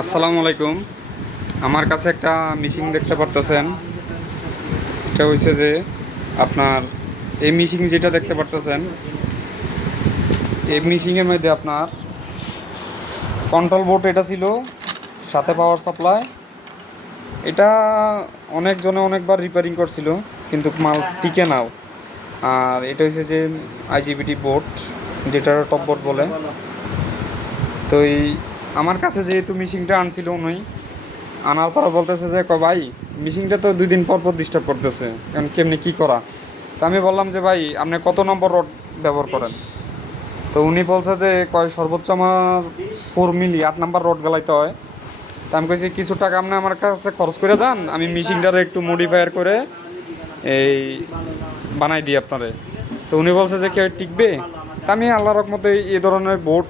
আসসালামু আলাইকুম। আমার কাছে একটা মেশিন দেখতে পারতেছেন। এটা হয়েছে যে আপনার এই মেশিন যেটা দেখতে পারতেছেন, এই মেশিনের মধ্যে আপনার কন্ট্রোল বোর্ড এটা ছিল, সাথে পাওয়ার সাপ্লাই। এটা অনেকজনে অনেকবার রিপেয়ারিং করছিল, কিন্তু মাল টিকে নাও। আর এটা হচ্ছে যে আইজিবিটি বোর্ড, যেটা টপ বোর্ড বলে। তো এই আমার কাছে যেহেতু মেশিনটা আনছিল উনি, আনার পর বলতেছে যে ভাই মিশিংটা তো 2 দিন পর পর ডিস্টার্ব করতেছে, এখন কেমনি কী করা। তা আমি বললাম যে ভাই আপনি কত নম্বর রড ব্যবহার করেন। তো উনি বলছে যে সর্বোচ্চ আমার 4 মিলি 8 নম্বর রড গলাইতে হয়। তা আমি কইছি কিছু টাকা আপনি আমার কাছে খরচ করে যান, আমি মিশিংটারে একটু মডিফায়ার করে এই বানাই দিই আপনারে। তো উনি বলছে যে কেউ টিকবে। তা আমি আল্লাহ রহমতে এই ধরনের বোর্ড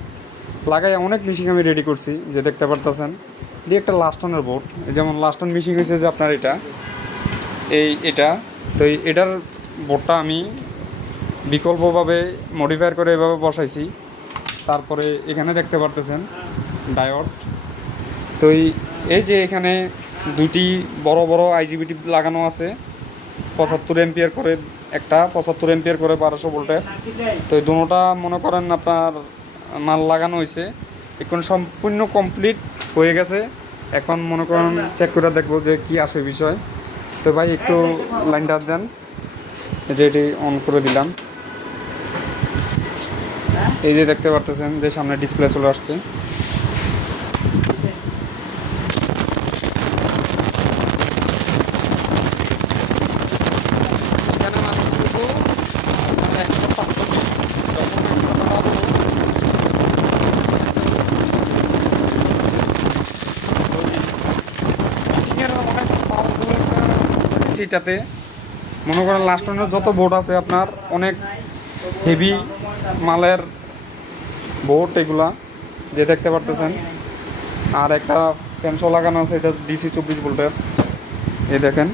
লাগাই অনেক মিশিং আমি রেডি করছি, যে দেখতে পারতেছেন। দিয়ে একটা লাস্টনের বোর্ড, যেমন লাস্টন মিশিং হয়েছে যে আপনার এটা। তো এটার বোর্ডটা আমি বিকল্পভাবে মডিফায়ার করে এভাবে বসাইছি। তারপরে এখানে দেখতে পারতেছেন ডায়োড। তো এই যে এখানে দুটি বড় বড় আইজিবিটি লাগানো আছে, 75 এম্পিয়ার করে একটা, 75 এম্পিয়ার করে 1200 ভোল্টের। তো এই দুটোটা মনে করেন আপনার মাল লাগানো হয়েছে, এখন সম্পূর্ণ কমপ্লিট হয়ে গেছে। এখন মনে করেন চেক করে দেখবো যে কি আসে বিষয়। তো ভাই একটু লাইনটা দেন, এই যে এটি অন করে দিলাম। এই যে দেখতে পারতেছেন যে সামনে ডিসপ্লে চলে আসছে। এটাতে মনে করেন লাস্টনের যত বোর্ড আছে আপনার অনেক হেভি মালের বোর্ড এগুলা, যে দেখতে পারতেছেন। আর একটা ফ্যানশো লাগানো আছে, এটা ডিসি 24 ভোল্টের। এই দেখেন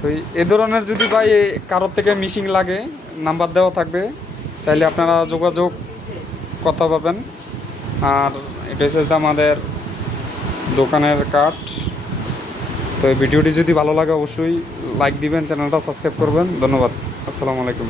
তো এই ধরনের যদি ভাই কারোর থেকে মিসিং লাগে, নাম্বার দেওয়া থাকবে, চাইলে আপনারা যোগাযোগ করতে পারবেন। আর এটা হচ্ছে আমাদের দোকানের কার্ড। তো এই ভিডিওটি যদি ভালো লাগে অবশ্যই লাইক দিবেন, চ্যানেলটা সাবস্ক্রাইব করবেন। ধন্যবাদ। আসসালামু আলাইকুম।